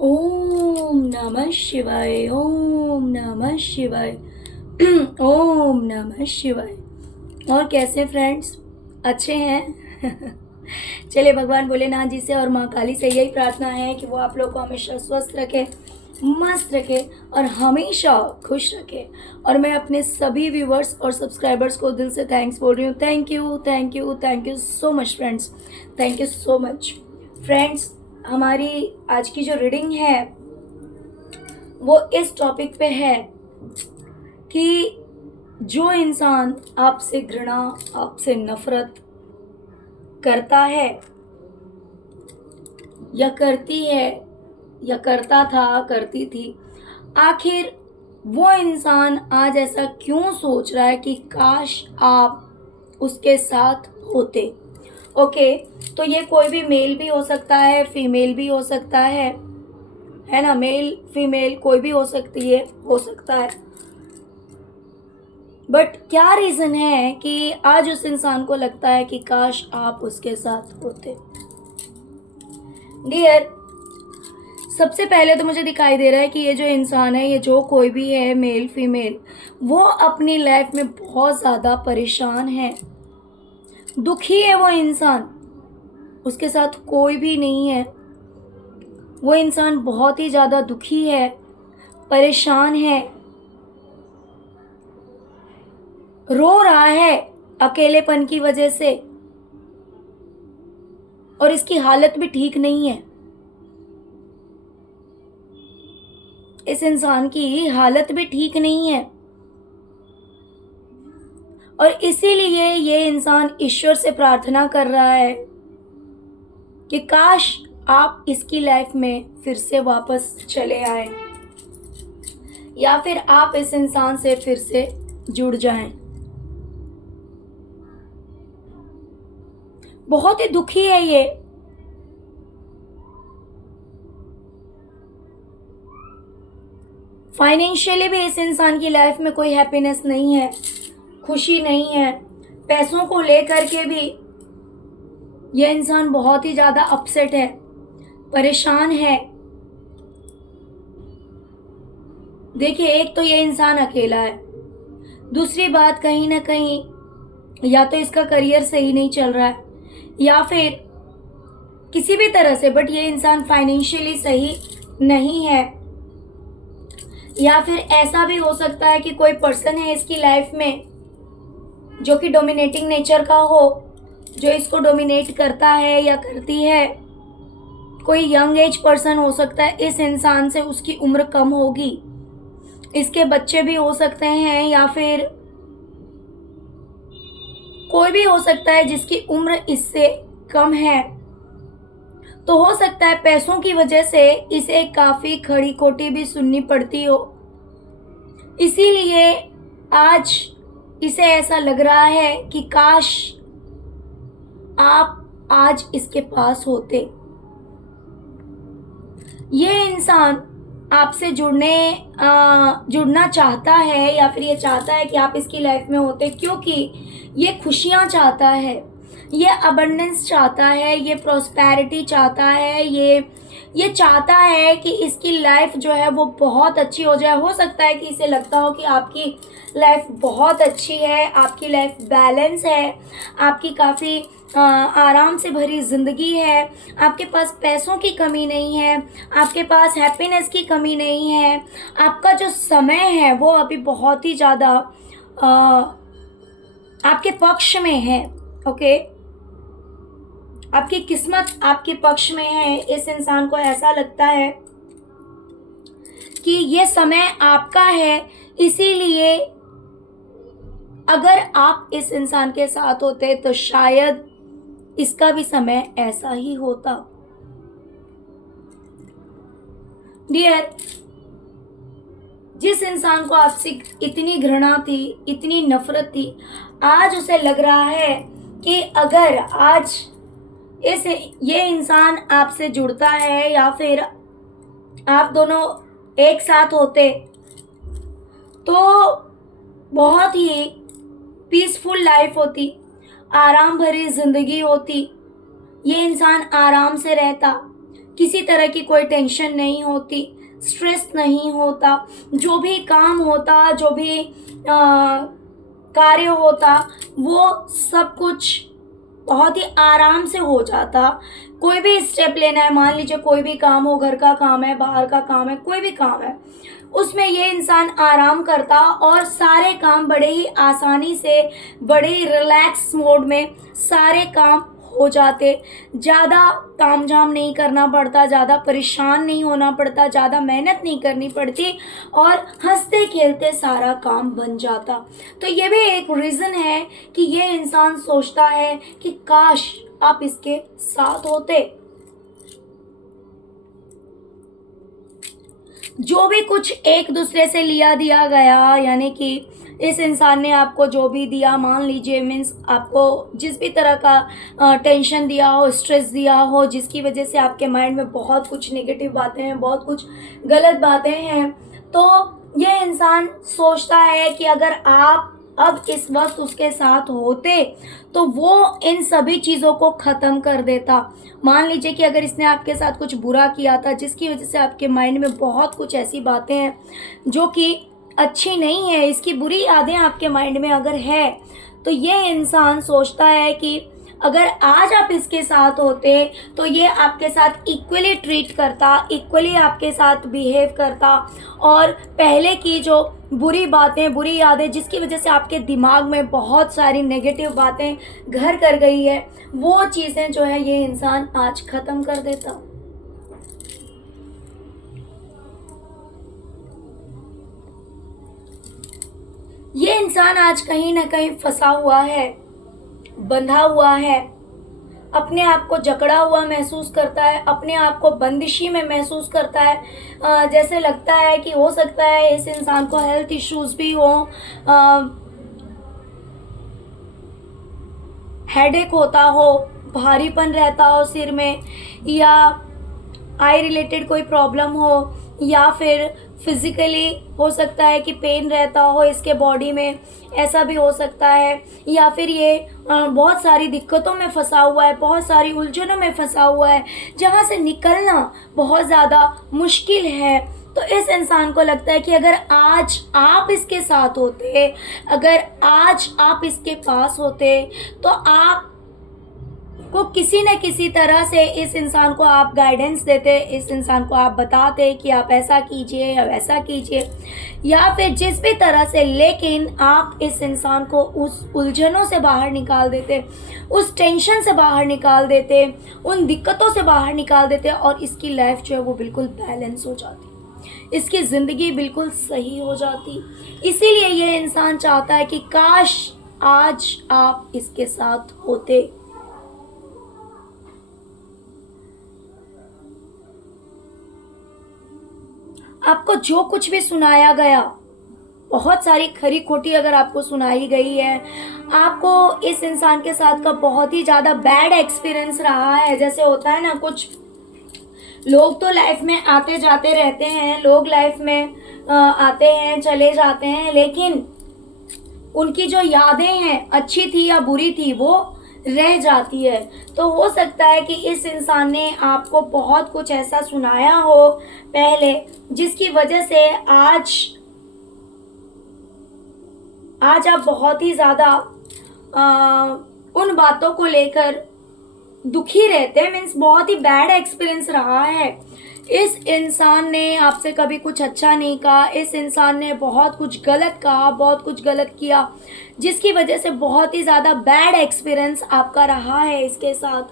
ओम नमः शिवाय, ओम नमः शिवाय, ओम नमः शिवाय। और कैसे फ्रेंड्स, अच्छे हैं? चलिए, भगवान भोलेनाथ जी से और माँ काली से यही प्रार्थना है कि वो आप लोग को हमेशा स्वस्थ रखे, मस्त रखे और हमेशा खुश रखे। और मैं अपने सभी व्यूवर्स और सब्सक्राइबर्स को दिल से थैंक्स बोल रही हूँ। Thank you, thank you, thank you so much friends, thank you so much friends. हमारी आज की जो रीडिंग है वो इस टॉपिक पे है कि जो इंसान आपसे घृणा, आपसे नफरत करता है या करती है या करता था, करती थी, आखिर वो इंसान आज ऐसा क्यों सोच रहा है कि काश आप उसके साथ होते। ओके, तो ये कोई भी मेल भी हो सकता है, फीमेल भी हो सकता है ना, मेल फीमेल कोई भी हो सकती है, हो सकता है। बट क्या रीज़न है कि आज उस इंसान को लगता है कि काश आप उसके साथ होते। डियर, सबसे पहले तो मुझे दिखाई दे रहा है कि ये जो इंसान है, ये जो कोई भी है, मेल फीमेल, वो अपनी लाइफ में बहुत ज़्यादा परेशान है, दुखी है। वो इंसान, उसके साथ कोई भी नहीं है। वो इंसान बहुत ही ज़्यादा दुखी है, परेशान है, रो रहा है अकेलेपन की वजह से, और इसकी हालत भी ठीक नहीं है। इस इंसान की हालत भी ठीक नहीं है और इसीलिए ये इंसान ईश्वर से प्रार्थना कर रहा है कि काश आप इसकी लाइफ में फिर से वापस चले आए या फिर आप इस इंसान से फिर से जुड़ जाएं। बहुत ही दुखी है ये। फाइनेंशियली भी इस इंसान की लाइफ में कोई हैप्पीनेस नहीं है, खुशी नहीं है। पैसों को लेकर के भी ये इंसान बहुत ही ज़्यादा अपसेट है, परेशान है। देखिए, एक तो ये इंसान अकेला है, दूसरी बात कहीं ना कहीं या तो इसका करियर सही नहीं चल रहा है या फिर किसी भी तरह से, बट ये इंसान फाइनेंशियली सही नहीं है। या फिर ऐसा भी हो सकता है कि कोई पर्सन है इसकी लाइफ में जो कि डोमिनेटिंग नेचर का हो, जो इसको डोमिनेट करता है या करती है। कोई यंग एज पर्सन हो सकता है, इस इंसान से उसकी उम्र कम होगी, इसके बच्चे भी हो सकते हैं, या फिर कोई भी हो सकता है जिसकी उम्र इससे कम है। तो हो सकता है पैसों की वजह से इसे काफी खड़ी खोटी भी सुननी पड़ती हो, इसीलिए आज इसे ऐसा लग रहा है कि काश आप आज इसके पास होते। ये इंसान आपसे जुड़ना चाहता है या फिर ये चाहता है कि आप इसकी लाइफ में होते, क्योंकि ये खुशियाँ चाहता है, ये अबंडेंस चाहता है, ये प्रॉस्पेरिटी चाहता है, ये चाहता है कि इसकी लाइफ जो है वो बहुत अच्छी हो जाए। हो सकता है कि इसे लगता हो कि आपकी लाइफ बहुत अच्छी है, आपकी लाइफ बैलेंस है, आपकी काफ़ी आराम से भरी ज़िंदगी है, आपके पास पैसों की कमी नहीं है, आपके पास हैप्पीनेस की कमी नहीं है, आपका जो समय है वो अभी बहुत ही ज़्यादा आपके पक्ष में है। ओके, आपकी किस्मत आपके पक्ष में है। इस इंसान को ऐसा लगता है कि ये समय आपका है, इसीलिए अगर आप इस इंसान के साथ होते तो शायद इसका भी समय ऐसा ही होता। डियर, जिस इंसान को आपसे इतनी घृणा थी, इतनी नफरत थी, आज उसे लग रहा है कि अगर आज ये इंसान आपसे जुड़ता है या फिर आप दोनों एक साथ होते तो बहुत ही पीसफुल लाइफ होती, आराम भरी जिंदगी होती। ये इंसान आराम से रहता, किसी तरह की कोई टेंशन नहीं होती, स्ट्रेस नहीं होता, जो भी काम होता, जो भी कार्य होता, वो सब कुछ बहुत ही आराम से हो जाता। कोई भी स्टेप लेना है, मान लीजिए कोई भी काम हो, घर का काम है, बाहर का काम है, कोई भी काम है, उसमें ये इंसान आराम करता और सारे काम बड़े ही आसानी से, बड़े ही रिलैक्स मोड में सारे काम हो जाते। ज़्यादा तामझाम नहीं करना पड़ता, ज़्यादा परेशान नहीं होना पड़ता, ज़्यादा मेहनत नहीं करनी पड़ती और हंसते खेलते सारा काम बन जाता। तो ये भी एक रीज़न है कि ये इंसान सोचता है कि काश आप इसके साथ होते। जो भी कुछ एक दूसरे से लिया दिया गया, यानी कि इस इंसान ने आपको जो भी दिया, मान लीजिए मीन्स आपको जिस भी तरह का टेंशन दिया हो, स्ट्रेस दिया हो, जिसकी वजह से आपके माइंड में बहुत कुछ नेगेटिव बातें हैं, बहुत कुछ गलत बातें हैं, तो ये इंसान सोचता है कि अगर आप अब इस वक्त उसके साथ होते तो वो इन सभी चीज़ों को ख़त्म कर देता। मान लीजिए कि अगर इसने आपके साथ कुछ बुरा किया था, जिसकी वजह से आपके माइंड में बहुत कुछ ऐसी बातें हैं जो कि अच्छी नहीं है, इसकी बुरी यादें आपके माइंड में अगर है, तो ये इंसान सोचता है कि अगर आज आप इसके साथ होते तो ये आपके साथ इक्वली ट्रीट करता, इक्वली आपके साथ बिहेव करता और पहले की जो बुरी बातें, बुरी यादें, जिसकी वजह से आपके दिमाग में बहुत सारी नेगेटिव बातें घर कर गई है, वो चीज़ें जो है ये इंसान आज ख़त्म कर देता। ये इंसान आज कहीं ना कहीं फंसा हुआ है, बंधा हुआ है, अपने आप को जकड़ा हुआ महसूस करता है, अपने आप को बंदिशी में महसूस करता है। जैसे लगता है कि हो सकता है इस इंसान को हेल्थ इश्यूज भी हो, हेडेक होता हो, भारीपन रहता हो सिर में, या आई रिलेटेड कोई प्रॉब्लम हो, या फिर फिज़िकली हो सकता है कि पेन रहता हो इसके बॉडी में, ऐसा भी हो सकता है। या फिर ये बहुत सारी दिक्कतों में फंसा हुआ है, बहुत सारी उलझनों में फंसा हुआ है, जहाँ से निकलना बहुत ज़्यादा मुश्किल है। तो इस इंसान को लगता है कि अगर आज आप इसके साथ होते, अगर आज आप इसके पास होते, तो आप को किसी न किसी तरह से इस इंसान को आप गाइडेंस देते, इस इंसान को आप बताते कि आप ऐसा कीजिए या वैसा कीजिए, या फिर जिस भी तरह से, लेकिन आप इस इंसान को उस उलझनों से बाहर निकाल देते, उस टेंशन से बाहर निकाल देते, उन दिक्कतों से बाहर निकाल देते और इसकी लाइफ जो है वो बिल्कुल बैलेंस हो जाती, इसकी ज़िंदगी बिल्कुल सही हो जाती। इसीलिए ये इंसान चाहता है कि काश आज आप इसके साथ होते। आपको जो कुछ भी सुनाया गया, बहुत सारी खरी खोटी अगर आपको सुनाई गई है, आपको इस इंसान के साथ का बहुत ही ज़्यादा बैड एक्सपीरियंस रहा है, जैसे होता है ना, कुछ लोग तो लाइफ में आते जाते रहते हैं, लोग लाइफ में आते हैं चले जाते हैं, लेकिन उनकी जो यादें हैं, अच्छी थी या बुरी थी, वो रह जाती है। तो हो सकता है कि इस इंसान ने आपको बहुत कुछ ऐसा सुनाया हो पहले, जिसकी वजह से आज आप बहुत ही ज़्यादा उन बातों को लेकर दुखी रहते हैं। मीन्स बहुत ही बैड एक्सपीरियंस रहा है। इस इंसान ने आपसे कभी कुछ अच्छा नहीं कहा, इस इंसान ने बहुत कुछ गलत कहा, बहुत कुछ गलत किया, जिसकी वजह से बहुत ही ज़्यादा बैड एक्सपीरियंस आपका रहा है इसके साथ।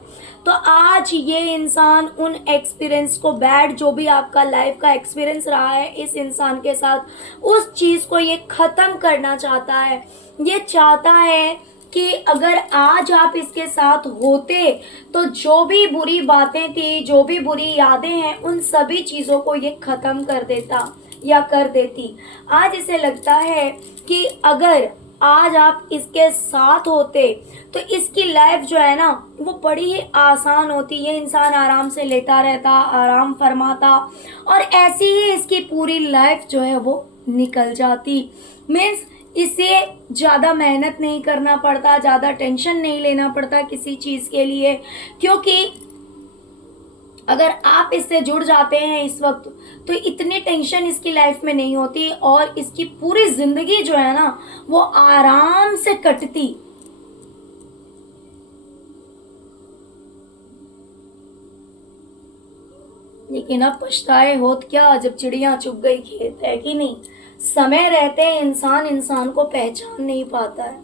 तो आज ये इंसान उन एक्सपीरियंस को, बैड जो भी आपका लाइफ का एक्सपीरियंस रहा है इस इंसान के साथ, उस चीज़ को ये ख़त्म करना चाहता है। ये चाहता है कि अगर आज आप इसके साथ होते तो जो भी बुरी बातें थी, जो भी बुरी यादें हैं, उन सभी चीज़ों को ये ख़त्म कर देता या कर देती। आज इसे लगता है कि अगर आज आप इसके साथ होते तो इसकी लाइफ जो है ना वो बड़ी ही आसान होती। ये इंसान आराम से लेटा रहता, आराम फरमाता और ऐसी ही इसकी पूरी लाइफ जो है वो निकल जाती। मीन्स इसे ज़्यादा मेहनत नहीं करना पड़ता, ज़्यादा टेंशन नहीं लेना पड़ता किसी चीज़ के लिए, क्योंकि अगर आप इससे जुड़ जाते हैं इस वक्त, तो इतनी टेंशन इसकी लाइफ में नहीं होती और इसकी पूरी जिंदगी जो है ना वो आराम से कटती। लेकिन अब पछताए होत क्या जब चिड़िया चुग गई खेत, है कि नहीं। समय रहते इंसान इंसान को पहचान नहीं पाता है,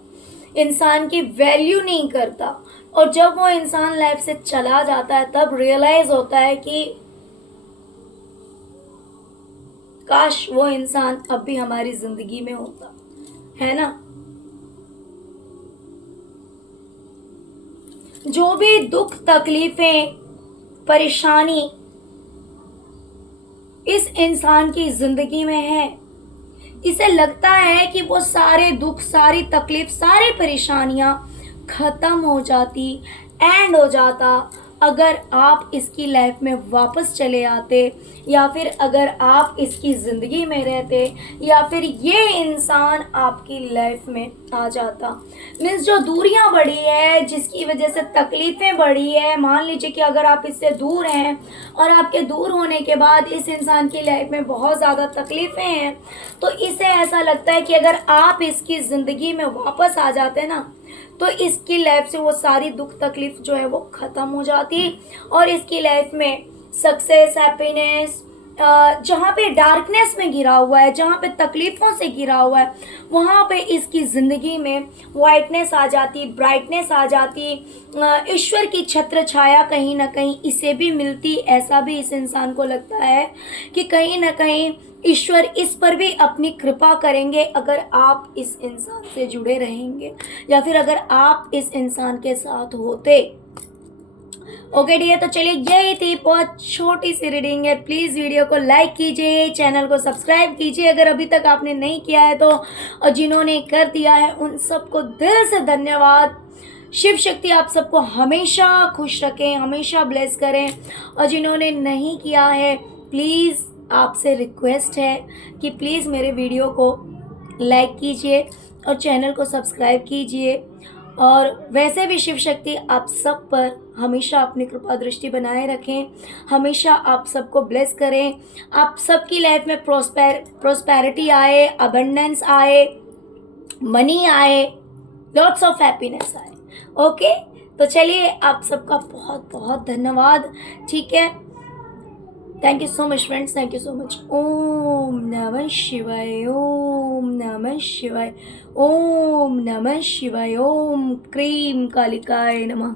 इंसान की वैल्यू नहीं करता, और जब वो इंसान लाइफ से चला जाता है तब रियलाइज होता है कि काश वो इंसान अब भी हमारी जिंदगी में होता, है ना। जो भी दुख तकलीफें परेशानी इस इंसान की जिंदगी में है, इसे लगता है कि वो सारे दुख, सारी तकलीफ, सारी परेशानियां खत्म हो जाती, एंड हो जाता अगर आप इसकी लाइफ में वापस चले आते, या फिर अगर आप इसकी ज़िंदगी में रहते, या फिर ये इंसान आपकी लाइफ में आ जाता। मीन्स जो दूरियां बढ़ी है, जिसकी वजह से तकलीफ़ें बढ़ी है, मान लीजिए कि अगर आप इससे दूर हैं और आपके दूर होने के बाद इस इंसान की लाइफ में बहुत ज़्यादा तकलीफ़ें हैं, तो इसे ऐसा लगता है कि अगर आप इसकी ज़िंदगी में वापस आ जाते ना, तो इसकी लाइफ से वो सारी दुख तकलीफ जो है वो ख़त्म हो जाती, और इसकी लाइफ में सक्सेस, हैप्पीनेस, जहाँ पे डार्कनेस में घिरा हुआ है, जहाँ पे तकलीफ़ों से घिरा हुआ है, वहाँ पे इसकी ज़िंदगी में वाइटनेस आ जाती, ब्राइटनेस आ जाती, ईश्वर की छत्र छाया कहीं ना कहीं इसे भी मिलती। ऐसा भी इस इंसान को लगता है कि कहीं ना कहीं ईश्वर इस पर भी अपनी कृपा करेंगे अगर आप इस इंसान से जुड़े रहेंगे, या फिर अगर आप इस इंसान के साथ होते। ओके डियर, तो चलिए यही थी बहुत छोटी सी रीडिंग है। प्लीज़ वीडियो को लाइक कीजिए, चैनल को सब्सक्राइब कीजिए अगर अभी तक आपने नहीं किया है तो, और जिन्होंने कर दिया है उन सबको दिल से धन्यवाद। शिव शक्ति आप सबको हमेशा खुश रखें, हमेशा ब्लेस करें, और जिन्होंने नहीं किया है प्लीज़ आपसे रिक्वेस्ट है कि प्लीज़ मेरे वीडियो को लाइक कीजिए और चैनल को सब्सक्राइब कीजिए। और वैसे भी शिव शक्ति आप सब पर हमेशा अपनी कृपा दृष्टि बनाए रखें, हमेशा आप सबको ब्लेस करें, आप सबकी लाइफ में प्रोस्पेरिटी आए, अबंडेंस आए, मनी आए, लॉट्स ऑफ हैप्पीनेस आए। ओके, तो चलिए आप सबका बहुत बहुत धन्यवाद। ठीक है, thank you so much friends, thank you so much. ओम नमः शिवाय, ओम नमः शिवाय, ओम नमः शिवाय, ओम क्रीम कालिकाय नमः।